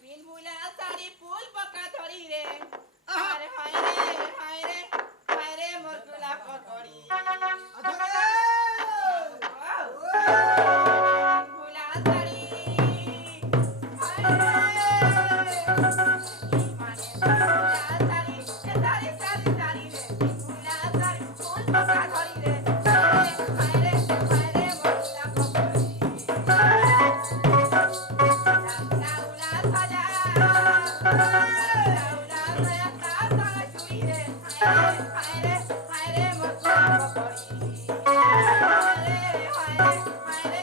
pin भूला साड़ी फूल पका धरी रे अरे हाय रे मुरगुला पकड़ी भूला साड़ी भूला साड़ी साड़ी रे भूला साड़ी फूल पका धरी रे हाय रे मुरगुला पकड़ी लाउला साजा लाउला साया का सागा चुई रे हाय रे मुरगुला पकड़ी हाय रे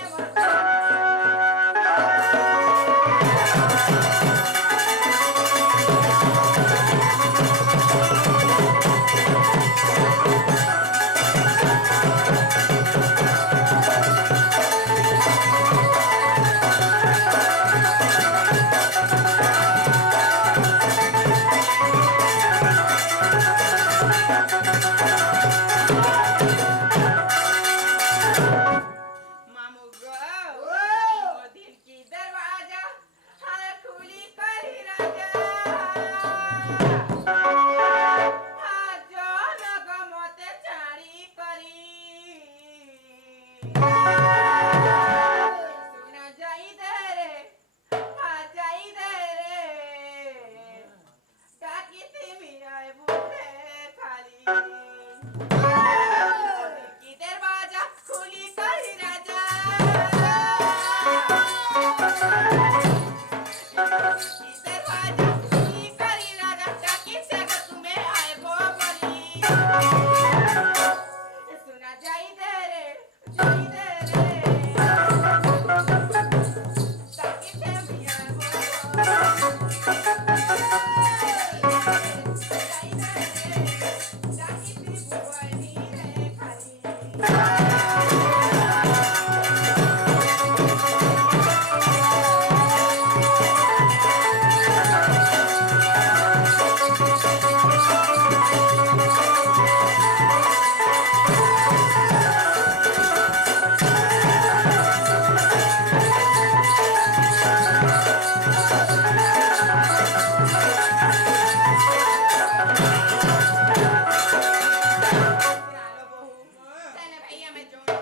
मामू गो वो दिल की दरवाजा हर खुली करी राजा हाँ जो नग मोते चारी करी सुना जाई दे रे हाँ जाई दे रे ताकि तिमी आए बूढ़े खाली की दरवाजा खुली करी राजा की दरवाजा खुली करी राजा ताकि से अगर तुम्हें आए वो बोली सुना जाई दे रे ताकि से मिया वो जाई दे रे ताकि ती बुआ नी रे खाली लो बहू चले भैया मैं जोड़ो